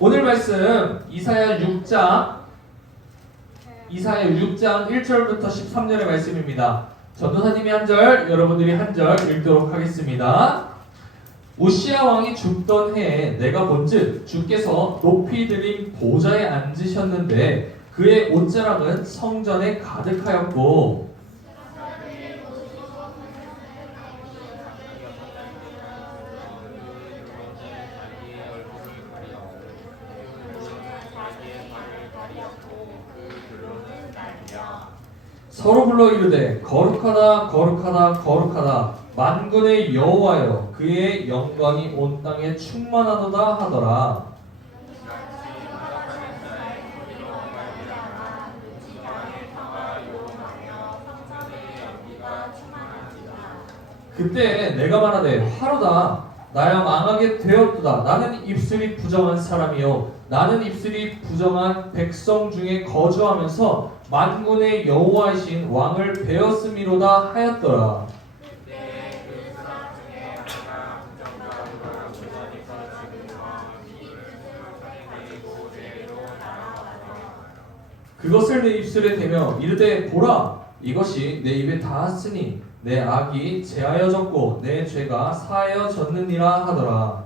오늘 말씀 이사야 6장 1절부터 13절의 말씀입니다. 전도사님이 한 절, 여러분들이 한 절 읽도록 하겠습니다. 우시야 왕이 죽던 해에 내가 본즉 주께서 높이 들인 보좌에 앉으셨는데 그의 옷자락은 성전에 가득하였고 서로 불러 이르되 거룩하다 거룩하다 거룩하다 만군의 여호와여 그의 영광이 온 땅에 충만하도다 하더라. 그때 내가 말하되 화로다 나야 망하게 되었도다. 나는 입술이 부정한 사람이요 나는 입술이 부정한 백성 중에 거주하면서 만군의 여호와이신 왕을 배웠음이로다 하였더라. 그것을 내 입술에 대며 이르되 보라 이것이 내 입에 닿았으니 내 악이 제하여졌고 내 죄가 사하여졌느니라 하더라.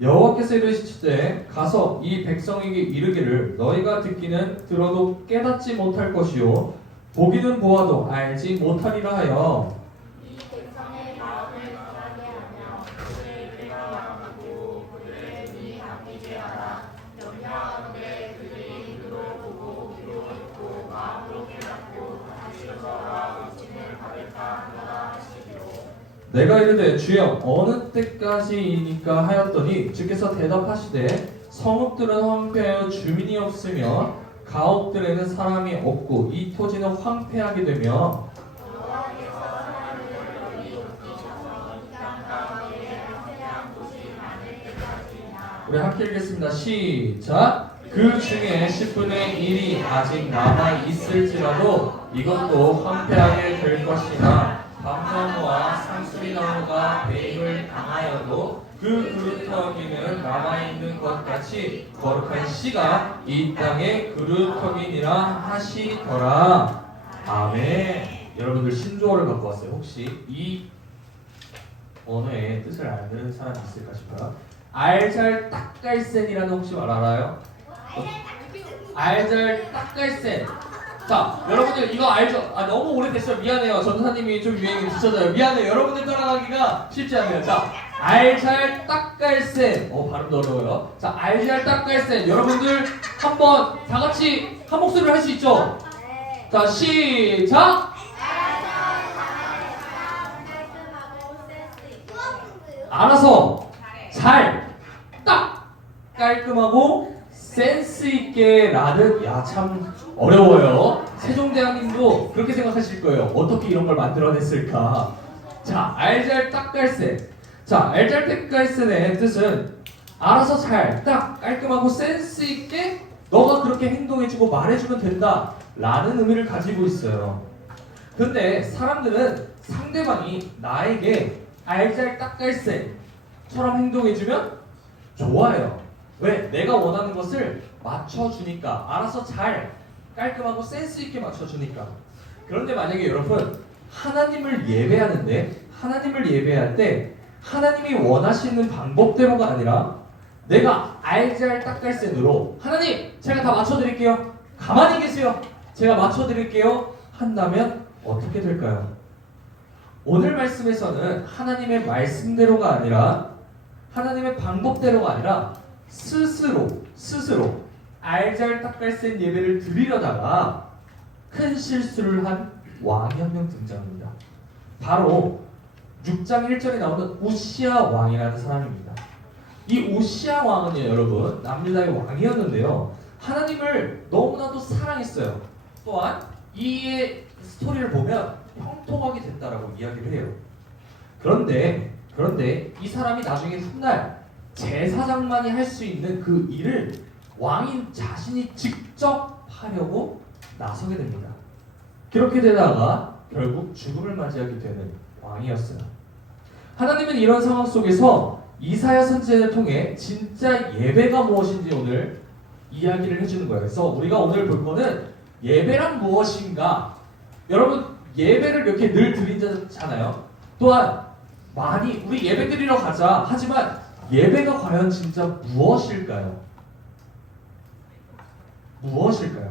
여호와께서 이르시되 가서 이 백성에게 이르기를 너희가 듣기는 들어도 깨닫지 못할 것이요 보기는 보아도 알지 못하리라 하여 이 백성의 마음을 불안해 하며 그들의 죄가 많고 그들의 눈이 감기게 하라. 염려하는데 그들이 눈으로 보고 귀로 듣고 마음으로 깨닫고 다시 돌아와 의심을 받을까 하노라 하시기로. 내가 이르되 주여 어느 때까지이니까 하였더니 주께서 대답하시되 성읍들은 황폐하여 주민이 없으며 가옥들에는 사람이 없고 이 토지는 황폐하게 되며 여호와께서 사람을 여기 옮기셔서 이 땅 가운데 황폐한 곳이 많을 때까지나. 우리 함께 읽겠습니다. 시작. 그 중에 10분의 1이 아직 남아 있을지라도 이것도 황폐하게 될 것이나 밤나무와 상수리나무가 배임을 당하여도 그 그루터기는 남아있는 것 같이 거룩한 씨가 이 땅의 그루터기니라 하시더라. 아멘. 여러분들 신조어를 갖고 왔어요. 혹시 이 언어의 뜻을 아는 사람이 있을까 싶어요. 알잘딱갈센이라는 혹시 말 알아요? 알잘딱갈센. 자, 여러분들 이거 알죠? 아, 너무 오래됐어요. 미안해요. 전도사님이 좀 유행이 뒤쳐져요. 미안해요. 여러분들 따라가기가 쉽지 않네요. 자, 알잘딱갈센. 발음도 어려워요. 자, 알잘딱갈센. 여러분들 한번 다 같이 한 목소리로 할 수 있죠? 자, 시작! 알아서 잘, 딱, 깔끔하고 센스 있게 라는 야 참 어려워요. 세종대왕님도 그렇게 생각하실 거예요. 어떻게 이런 걸 만들어냈을까? 자, 알잘딱갈센. 자, 알잘딱갈센의 뜻은 알아서 잘, 딱, 깔끔하고 센스 있게 너가 그렇게 행동해주고 말해주면 된다 라는 의미를 가지고 있어요. 근데 사람들은 상대방이 나에게 알잘딱갈센처럼 행동해주면 좋아요. 왜? 내가 원하는 것을 맞춰주니까. 알아서 잘 깔끔하고 센스 있게 맞춰주니까. 그런데 만약에 여러분 하나님을 예배하는데 하나님을 예배할 때 하나님이 원하시는 방법대로가 아니라 내가 알잘딱갈센으로 하나님 제가 다 맞춰드릴게요. 가만히 계세요. 제가 맞춰드릴게요. 한다면 어떻게 될까요? 오늘 말씀에서는 하나님의 말씀대로가 아니라 하나님의 방법대로가 아니라 스스로 알잘딱갈센 예배를 드리려다가 큰 실수를 한 왕이 한 명 등장합니다. 바로 6장 1절에 나오는 우시야 왕이라는 사람입니다. 이 우시야 왕은요, 여러분 남유다의 왕이었는데요, 하나님을 너무나도 사랑했어요. 또한 이의 스토리를 보면 형통하게 됐다라고 이야기를 해요. 그런데 이 사람이 나중에 훗날 제사장만이 할 수 있는 그 일을 왕인 자신이 직접 하려고 나서게 됩니다. 그렇게 되다가 결국 죽음을 맞이하게 되는 왕이었어요. 하나님은 이런 상황 속에서 이사야 선지자를 통해 진짜 예배가 무엇인지 오늘 이야기를 해주는 거예요. 그래서 우리가 오늘 볼 거는 예배란 무엇인가. 여러분 예배를 이렇게 늘 드리잖아요. 또한 많이 우리 예배 드리러 가자 하지만 예배가 과연 진짜 무엇일까요? 무엇일까요?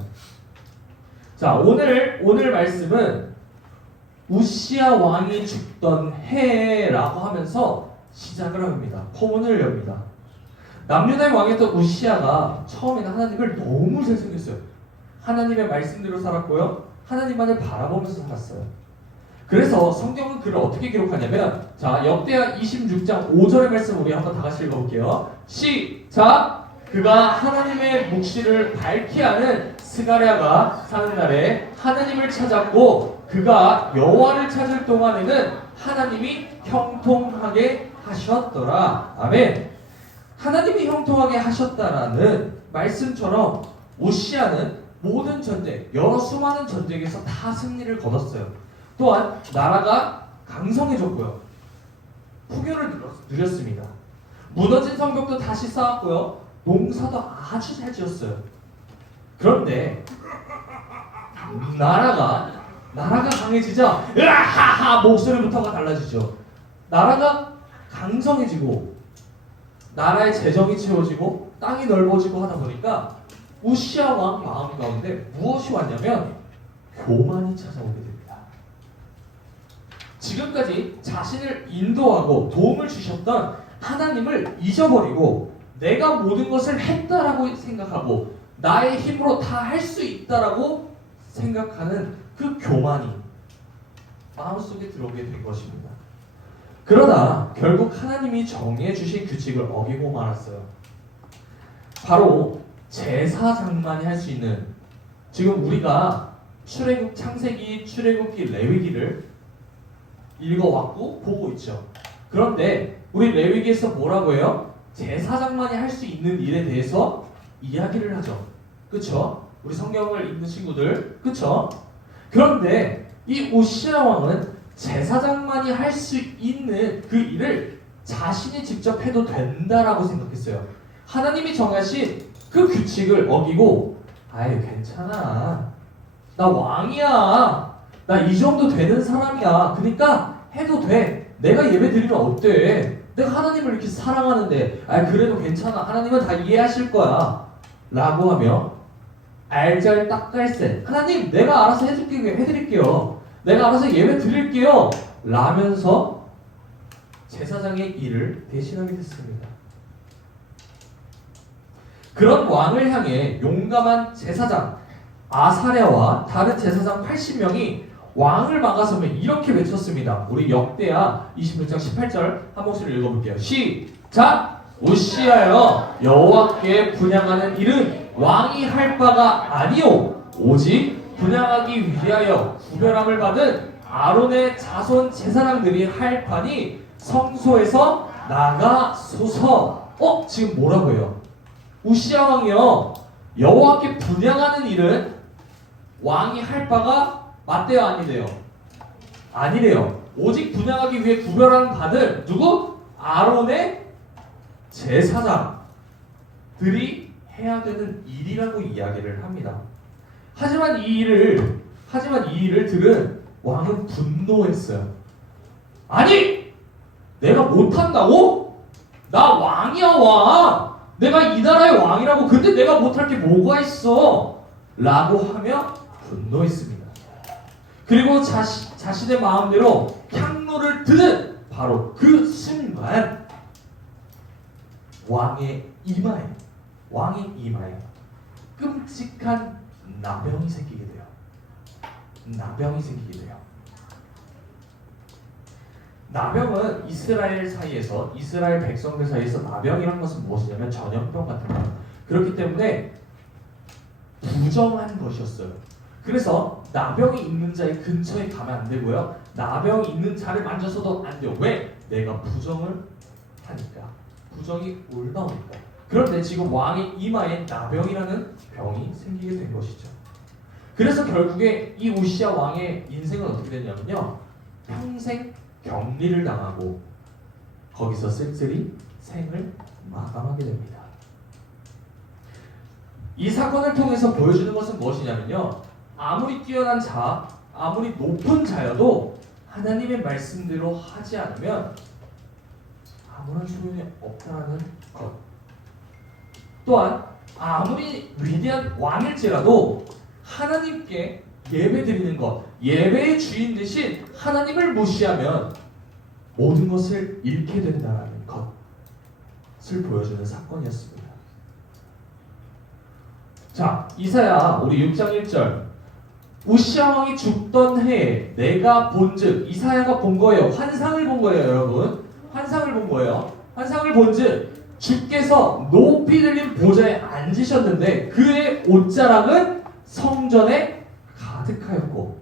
자, 오늘 말씀은 우시야 왕이 죽던 해라고 하면서 시작을 합니다. 포문을 엽니다. 남유다의 왕이었던 우시야가 처음에는 하나님을 너무 생각했어요. 하나님의 말씀대로 살았고요. 하나님만을 바라보면서 살았어요. 그래서 성경은 그를 어떻게 기록하냐면, 자, 역대하 26장 5절의 말씀 우리 한번 다 같이 읽어볼게요. 시작! 그가 하나님의 묵시를 밝히 하는 스가랴가 사는 날에 하나님을 찾았고 그가 여호와를 찾을 동안에는 하나님이 형통하게 하셨더라. 아멘. 하나님이 형통하게 하셨다라는 말씀처럼 우시야는 모든 전쟁, 여러 수많은 전쟁에서 다 승리를 거뒀어요. 또한 나라가 강성해졌고요. 풍요를 누렸습니다. 무너진 성벽도 다시 쌓았고요. 농사도 아주 잘 지었어요. 그런데 나라가 강해지자 으하하 목소리부터가 달라지죠. 나라가 강성해지고 나라의 재정이 채워지고 땅이 넓어지고 하다 보니까 우시야 왕 마음 가운데 무엇이 왔냐면 교만이 찾아오게 됩니다. 지금까지 자신을 인도하고 도움을 주셨던 하나님을 잊어버리고 내가 모든 것을 했다라고 생각하고 나의 힘으로 다 할 수 있다라고 생각하는 그 교만이 마음속에 들어오게 된 것입니다. 그러다 결국 하나님이 정해 주신 규칙을 어기고 말았어요. 바로 제사장만이 할 수 있는, 지금 우리가 출애굽 창세기, 출애굽기, 레위기를 읽어왔고 보고 있죠. 그런데 우리 레위기에서 뭐라고 해요? 제사장만이 할 수 있는 일에 대해서 이야기를 하죠. 그쵸? 우리 성경을 읽는 친구들, 그쵸? 그런데 이 우시야 왕은 제사장만이 할 수 있는 그 일을 자신이 직접 해도 된다라고 생각했어요. 하나님이 정하신 그 규칙을 어기고, 아이 괜찮아, 나 왕이야, 나 이 정도 되는 사람이야, 그러니까 해도 돼, 내가 예배 드리면 어때, 내가 하나님을 이렇게 사랑하는데, 아 그래도 괜찮아, 하나님은 다 이해하실 거야 라고 하며 알잘딱갈센, 하나님 내가 알아서 해드릴게요, 내가 알아서 예배 드릴게요 라면서 제사장의 일을 대신하게 됐습니다. 그런 왕을 향해 용감한 제사장 아사랴와 다른 제사장 80명이 왕을 막아서면 이렇게 외쳤습니다. 우리 역대하 26장 18절 한 목소리 읽어볼게요. 시작! 우시야여, 여호와께 분향하는 일은 왕이 할 바가 아니오, 오직 분향하기 위하여 구별함을 받은 아론의 자손 제사장들이 할 판이 성소에서 나가소서. 지금 뭐라고 해요? 우시야 왕이요, 여호와께 분향하는 일은 왕이 할 바가 맞대요, 아니래요? 아니래요. 오직 분향하기 위해 구별하는 바는 누구? 아론의 제사장들이 해야 되는 일이라고 이야기를 합니다. 하지만 이 일을 들은 왕은 분노했어요. 아니! 내가 못한다고? 나 왕이야, 왕! 내가 이 나라의 왕이라고. 근데 내가 못할 게 뭐가 있어? 라고 하며 분노했습니다. 그리고 자신의 마음대로 향로를 드는 바로 그 순간 왕의 이마에 끔찍한 나병이 생기게 돼요. 나병은 이스라엘 백성들 사이에서 나병이란 것은 무엇이냐면 전염병 같은 거예요. 그렇기 때문에 부정한 것이었어요. 그래서 나병이 있는 자의 근처에 가면 안 되고요. 나병이 있는 자를 만져서도 안 돼요. 왜? 내가 부정을 하니까. 부정이 올라오니까. 그런데 지금 왕의 이마에 나병이라는 병이 생기게 된 것이죠. 그래서 결국에 이 우시야 왕의 인생은 어떻게 됐냐면요. 평생 격리를 당하고 거기서 쓸쓸히 생을 마감하게 됩니다. 이 사건을 통해서 보여주는 것은 무엇이냐면요. 아무리 뛰어난 자, 아무리 높은 자여도 하나님의 말씀대로 하지 않으면 아무런 소용이 없다는 것. 또한 아무리 위대한 왕일지라도 하나님께 예배드리는 것, 예배의 주인 대신 하나님을 무시하면 모든 것을 잃게 된다는 것을 보여주는 사건이었습니다. 자, 이사야 우리 6장 1절 우시야 왕이 죽던 해에 내가 본즉 이사야가 본 거예요. 환상을 본 거예요, 여러분. 환상을 본 거예요. 환상을 본즉 주께서 높이 들린 보좌에 앉으셨는데 그의 옷자락은 성전에 가득하였고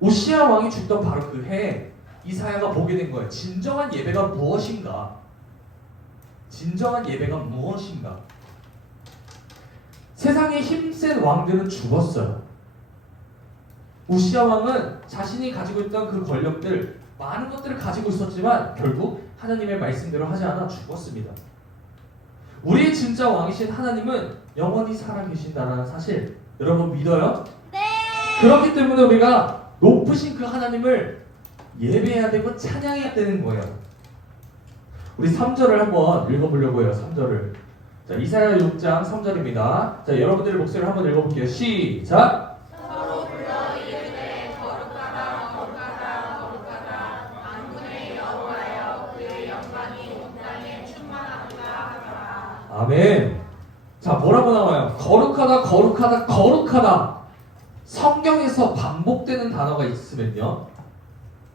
우시야 왕이 죽던 바로 그 해에 이사야가 보게 된 거예요. 진정한 예배가 무엇인가? 진정한 예배가 무엇인가? 세상에 힘센 왕들은 죽었어요. 우시야 왕은 자신이 가지고 있던 그 권력들 많은 것들을 가지고 있었지만 결국 하나님의 말씀대로 하지 않아 죽었습니다. 우리의 진짜 왕이신 하나님은 영원히 살아계신다는 사실 여러분 믿어요? 네. 그렇기 때문에 우리가 높으신 그 하나님을 예배해야 되고 찬양해야 되는 거예요. 우리 3절을 한번 읽어보려고 해요. 3절을. 자, 이사야 6장 3절입니다. 자, 여러분들의 목소리를 한번 읽어볼게요. 시작! 서로 불러 이르되 거룩하다 거룩하다 거룩하다 만군의 여호와여 그의 영광이 온 땅에 충만하도다 하더라. 아멘. 자, 뭐라고 나와요? 거룩하다 거룩하다 거룩하다. 성경에서 반복되는 단어가 있으면요,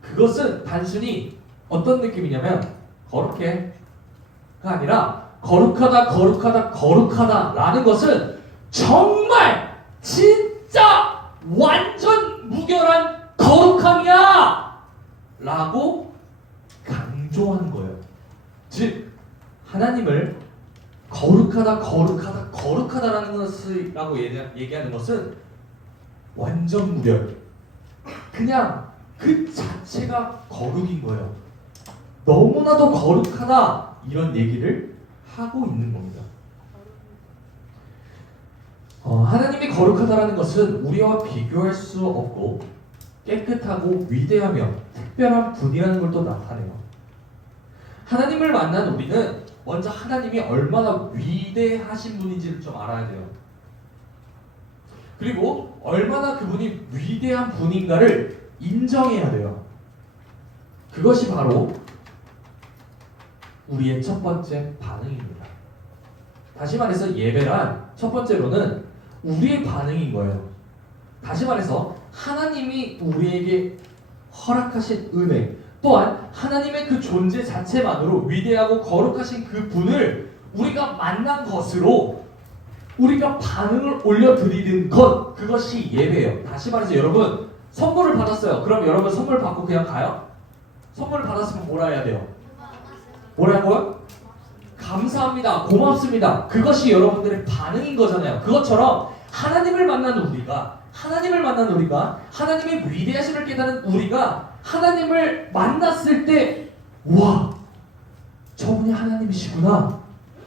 그것은 단순히 어떤 느낌이냐면 거룩해가 아니라 거룩하다 거룩하다 거룩하다 라는 것은 정말 진짜 완전 무결한 거룩함이야 라고 강조하는 거예요. 즉 하나님을 거룩하다 거룩하다 거룩하다라는 것이라고 얘기하는 것은 완전 무결, 그냥 그 자체가 거룩인 거예요. 너무나도 거룩하다 이런 얘기를 하고 있는 겁니다. 하나님이 거룩하다라는 것은 우리와 비교할 수 없고 깨끗하고 위대하며 특별한 분이라는 걸 또 나타내요. 하나님을 만난 우리는 먼저 하나님이 얼마나 위대하신 분인지를 좀 알아야 돼요. 그리고 얼마나 그분이 위대한 분인가를 인정해야 돼요. 그것이 바로 우리의 첫 번째 반응입니다. 다시 말해서 예배란 첫 번째로는 우리의 반응인 거예요. 다시 말해서 하나님이 우리에게 허락하신 은혜, 또한 하나님의 그 존재 자체만으로 위대하고 거룩하신 그 분을 우리가 만난 것으로 우리가 반응을 올려드리는 것, 그것이 예배예요. 다시 말해서 여러분 선물을 받았어요. 그럼 여러분 선물 받고 그냥 가요? 선물을 받았으면 뭐라 해야 돼요? 뭐라고요? 감사합니다. 고맙습니다. 그것이 여러분들의 반응인 거잖아요. 그것처럼 하나님을 만난 우리가 하나님의 위대하심을 깨달은 우리가 하나님을 만났을 때, 와, 저분이 하나님이시구나.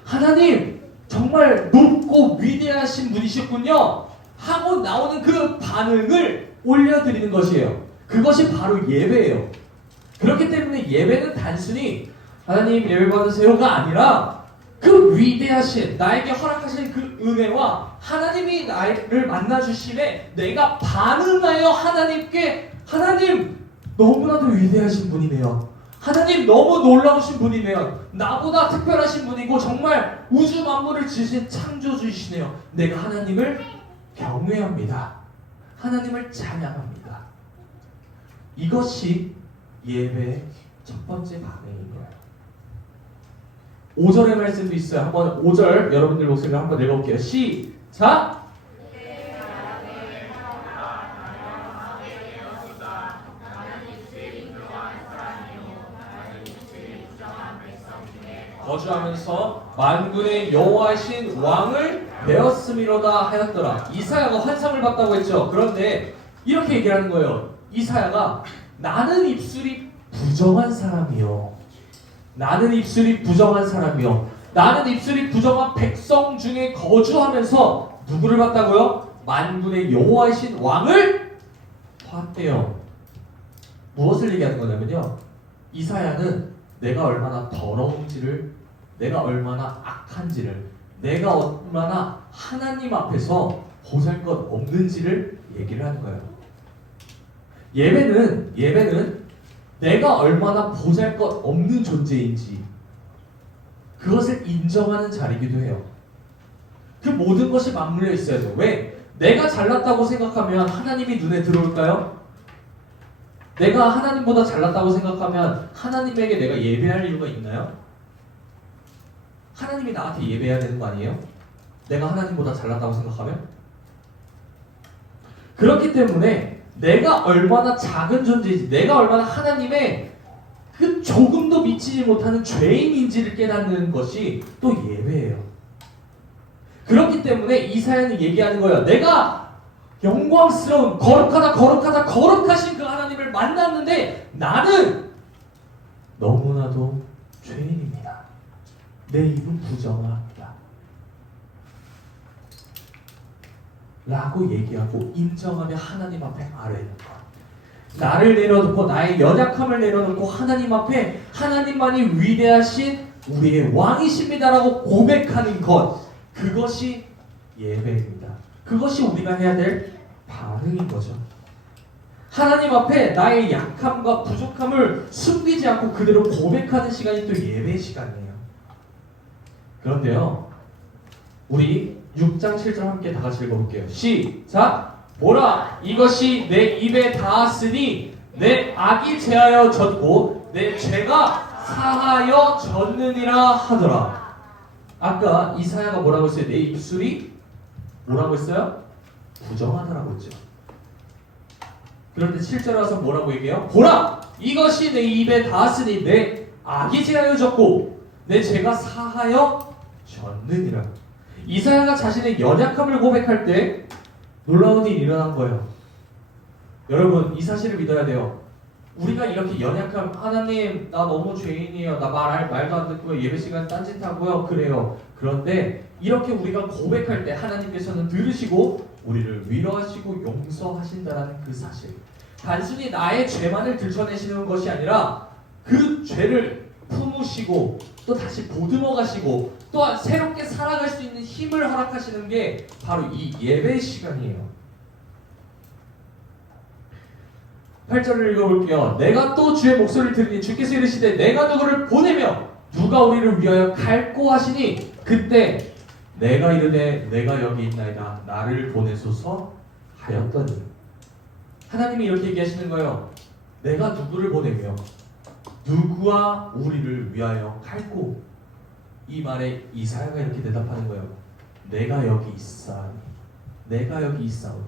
하나님 정말 높고 위대하신 분이셨군요 하고 나오는 그 반응을 올려드리는 것이에요. 그것이 바로 예배예요. 그렇기 때문에 예배는 단순히 하나님 예배 받으세요가 아니라 그 위대하신 나에게 허락하신 그 은혜와 하나님이 나를 만나주심에 내가 반응하여 하나님께, 하나님 너무나도 위대하신 분이네요, 하나님 너무 놀라우신 분이네요, 나보다 특별하신 분이고 정말 우주 만물을 지으신 창조주이시네요, 내가 하나님을 경외합니다, 하나님을 찬양합니다. 이것이 예배의 첫 번째 반응인 거예요. 5절의 말씀도 있어요. 한번 5절 여러분들 목소리를 한번 읽어볼게요. 시작! 거주하면서 만군의 여호와이신 왕을 배웠음이로다 하였더라. 이사야가 환상을 봤다고 했죠. 그런데 이렇게 얘기하는 거예요. 이사야가 나는 입술이 부정한 사람이요. 나는 입술이 부정한 사람이요. 나는 입술이 부정한 백성 중에 거주하면서 누구를 봤다고요? 만군의 여호와이신 왕을 봤대요. 무엇을 얘기하는 거냐면요. 이사야는 내가 얼마나 더러운지를, 내가 얼마나 악한지를, 내가 얼마나 하나님 앞에서 보잘것 없는지를 얘기를 하는 거예요. 예배는 내가 얼마나 보잘것 없는 존재인지 그것을 인정하는 자리이기도 해요. 그 모든 것이 맞물려 있어야 돼요. 왜? 내가 잘났다고 생각하면 하나님이 눈에 들어올까요? 내가 하나님보다 잘났다고 생각하면 하나님에게 내가 예배할 이유가 있나요? 하나님이 나한테 예배해야 되는 거 아니에요? 내가 하나님보다 잘났다고 생각하면? 그렇기 때문에 내가 얼마나 작은 존재인지, 내가 얼마나 하나님의 그 조금도 미치지 못하는 죄인인지를 깨닫는 것이 또 예배예요. 그렇기 때문에 이사야는 얘기하는 거예요. 내가 영광스러운 거룩하신 그 하나님을 만났는데 나는 너무나도 죄인입니다. 내 입은 부정합니다. 라고 얘기하고 인정하며 하나님 앞에 아뢰는 것. 나를 내려놓고 나의 연약함을 내려놓고 하나님 앞에 하나님만이 위대하신 우리의 왕이십니다라고 고백하는 것, 그것이 예배입니다. 그것이 우리가 해야 될 반응인 거죠. 하나님 앞에 나의 약함과 부족함을 숨기지 않고 그대로 고백하는 시간이 또 예배 시간이에요. 그런데요, 우리 6장 7절 함께 다 같이 읽어볼게요. 시작! 보라, 이것이 내 입에 닿았으니 내 악이 제하여 졌고 내 죄가 사하여 졌느니라 하더라. 아까 이사야가 뭐라고 했어요? 내 입술이 뭐라고 했어요? 부정하다라고 했죠. 그런데 7절에 와서 뭐라고 얘기해요? 보라! 이것이 내 입에 닿았으니 내 악이 제하여 졌고 내 죄가 사하여 졌느니라. 이사야가 자신의 연약함을 고백할 때 놀라운 일이 일어난 거예요. 여러분, 이 사실을 믿어야 돼요. 우리가 이렇게 연약함, 하나님 나 너무 죄인이에요, 나 말도 안 듣고요, 예배 시간 딴짓하고요, 그래요. 그런데 이렇게 우리가 고백할 때 하나님께서는 들으시고 우리를 위로하시고 용서하신다는 그 사실, 단순히 나의 죄만을 들춰내시는 것이 아니라 그 죄를 품으시고 또 다시 보듬어 가시고 또한 새롭게 살아갈 수 있는 힘을 허락하시는 게 바로 이 예배 시간이에요. 8절을 읽어볼게요. 내가 또 주의 목소리를 들으니 주께서 이르시되 내가 누구를 보내며 누가 우리를 위하여 갈꼬 하시니 그때 내가 이르되 내가 여기 있나이다 나를 보내소서 하였더니. 하나님이 이렇게 얘기하시는 거예요. 내가 누구를 보내며 누구와 우리를 위하여 갈꼬. 이 말에 이사야가 이렇게 대답하는 거예요. 내가 여기 있사오니 내가 여기 있사오니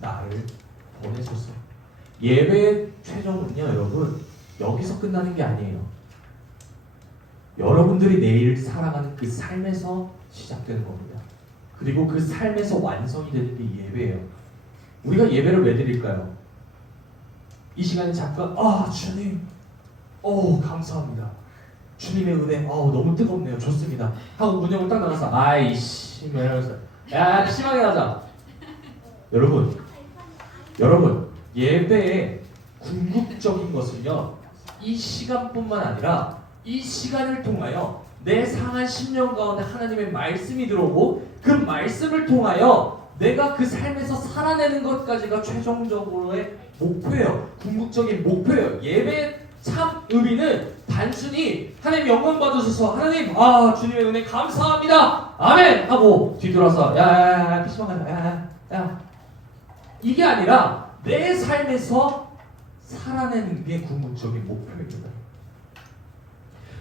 나를 보내소서. 예배의 최종은요, 여러분, 여기서 끝나는 게 아니에요. 여러분들이 내일 살아가는 그 삶에서 시작되는 겁니다. 그리고 그 삶에서 완성이 되는 게 예배예요. 우리가 예배를 왜 드릴까요? 이 시간에 잠깐 주님 감사합니다. 주님의 은혜 너무 뜨겁네요. 좋습니다. 하고 문형을 딱 나가서 아이씨 이러면서 야 심하게 하자. 여러분 예배의 궁극적인 것은요, 이 시간뿐만 아니라 이 시간을 통하여 내 상한 심령 가운데 하나님의 말씀이 들어오고 그 말씀을 통하여 내가 그 삶에서 살아내는 것까지가 최종적으로의 목표예요. 궁극적인 목표예요. 예배의 참 의미는 단순히 하나님 영광 받으셔서 하나님 주님의 은혜 감사합니다 아멘 하고 뒤돌아서 야야야 PC방 가자 야 이게 아니라 내 삶에서 살아내는 게 궁극적인 목표입니다.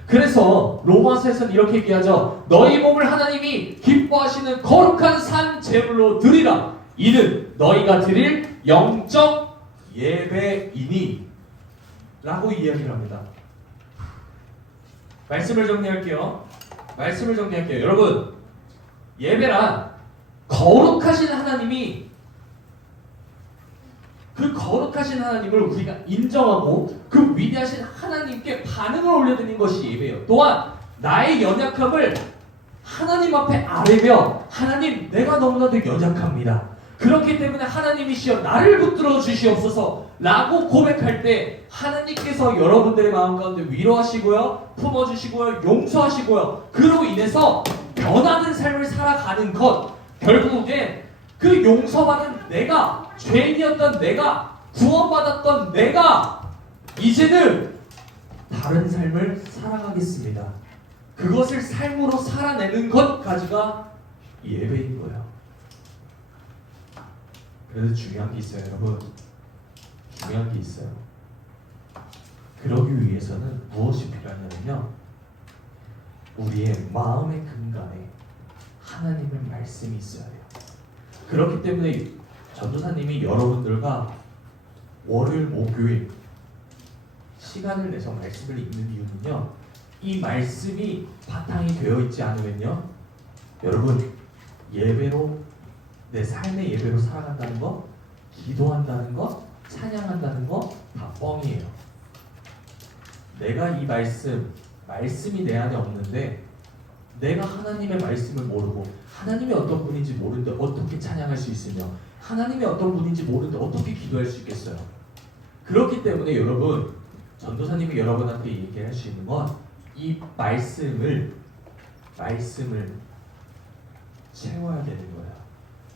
그래서 로마서에서는 이렇게 얘기하죠. 너희 몸을 하나님이 기뻐하시는 거룩한 산 제물로 드리라. 이는 너희가 드릴 영적 예배이니 라고 이야기를 합니다. 말씀을 정리할게요. 말씀을 정리할게요. 여러분, 예배란 거룩하신 하나님이 그 거룩하신 하나님을 우리가 인정하고 그 위대하신 하나님께 반응을 올려드리는 것이 예배예요. 또한 나의 연약함을 하나님 앞에 아뢰며 하나님 내가 너무나도 연약합니다. 그렇기 때문에 하나님이시여 나를 붙들어 주시옵소서 라고 고백할 때 하나님께서 여러분들의 마음 가운데 위로하시고요, 품어주시고요, 용서하시고요, 그로 인해서 변하는 삶을 살아가는 것, 결국엔 그 용서받은 내가, 죄인이었던 내가, 구원받았던 내가 이제는 다른 삶을 살아가겠습니다. 그것을 삶으로 살아내는 것까지가 예배인 거예요. 그래서 중요한 게 있어요, 여러분. 중요한 게 있어요. 그러기 위해서는 무엇이 필요하냐면요, 우리의 마음의 근간에 하나님의 말씀이 있어야 돼요. 그렇기 때문에 전도사님이 여러분들과 월요일, 목요일 시간을 내서 말씀을 읽는 이유는요, 이 말씀이 바탕이 되어 있지 않으면요, 여러분 예배로, 내 삶의 예배로 살아간다는 거, 기도한다는 거, 찬양한다는 거 다 뻥이에요. 내가 이 말씀이 내 안에 없는데 내가 하나님의 말씀을 모르고 하나님이 어떤 분인지 모르는데 어떻게 찬양할 수 있으며 하나님이 어떤 분인지 모르는데 어떻게 기도할 수 있겠어요? 그렇기 때문에 여러분, 전도사님이 여러분한테 얘기할 수 있는 건 이 말씀을 채워야 되는 거예요.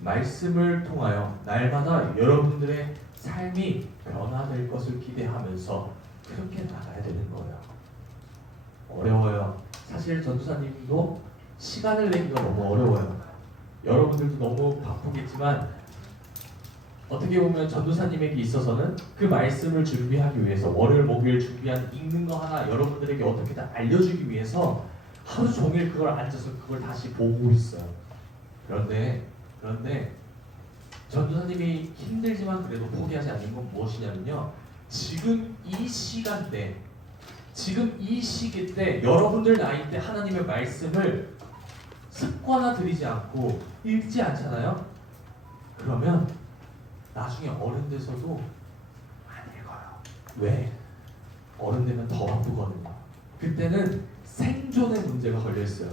말씀을 통하여 날마다 여러분들의 삶이 변화될 것을 기대하면서 그렇게 나가야 되는 거예요. 어려워요. 사실 전도사님도 시간을 내기가 너무 어려워요. 여러분들도 너무 바쁘겠지만 어떻게 보면 전도사님에게 있어서는 그 말씀을 준비하기 위해서 월요일, 목요일 준비한 읽는 거 하나 여러분들에게 어떻게든 알려주기 위해서 하루 종일 그걸 앉아서 그걸 다시 보고 있어요. 그런데 전도사님이 힘들지만 그래도 포기하지 않는 건 무엇이냐면요, 지금 이 시간대, 지금 이 시기 때 여러분들 나이 때 하나님의 말씀을 습관화 들이지 않고 읽지 않잖아요? 그러면 나중에 어른 돼서도 안 읽어요. 왜? 어른 되면 더 바쁘거든요. 그때는 생존의 문제가 걸려있어요.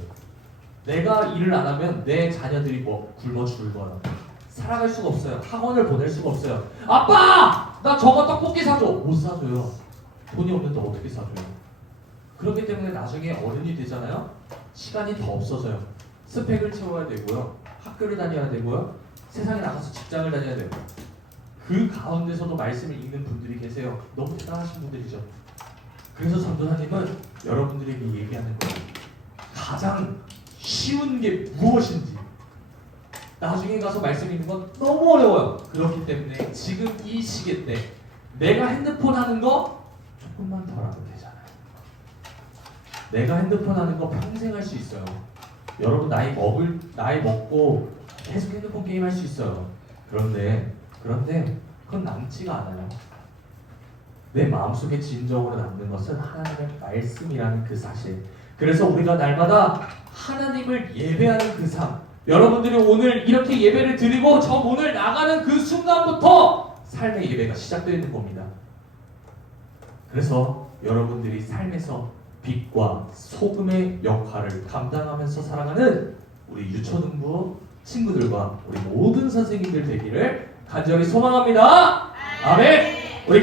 내가 일을 안 하면 내 자녀들이 굶어 죽을 거예요. 살아갈 수가 없어요. 학원을 보낼 수가 없어요. 아빠! 나 저거 떡볶이 사줘! 못 사줘요. 돈이 없는데 어떻게 사줘요? 그렇기 때문에 나중에 어른이 되잖아요? 시간이 더 없어져요. 스펙을 채워야 되고요, 학교를 다녀야 되고요, 세상에 나가서 직장을 다녀야 되고, 그 가운데서도 말씀을 읽는 분들이 계세요. 너무 대단하신 분들이죠. 그래서 전도사님은 여러분들에게 얘기하는 거예요. 가장 쉬운 게 무엇인지, 나중에 가서 말씀 읽는 건 너무 어려워요. 그렇기 때문에 지금 이 시기 때 내가 핸드폰 하는 거 조금만 덜 하면 되잖아요. 내가 핸드폰 하는 거 평생 할 수 있어요. 여러분 나이 먹고 계속 핸드폰 게임 할 수 있어요. 그런데 그건 남지가 않아요. 내 마음속에 진정으로 남는 것은 하나님의 말씀이라는 그 사실. 그래서 우리가 날마다 하나님을 예배하는 그 삶, 여러분들이 오늘 이렇게 예배를 드리고 저 문을 나가는 그 순간부터 삶의 예배가 시작되는 겁니다. 그래서 여러분들이 삶에서 빛과 소금의 역할을 감당하면서 살아가는 우리 유초등부 친구들과 우리 모든 선생님들 되기를 간절히 소망합니다. 아멘.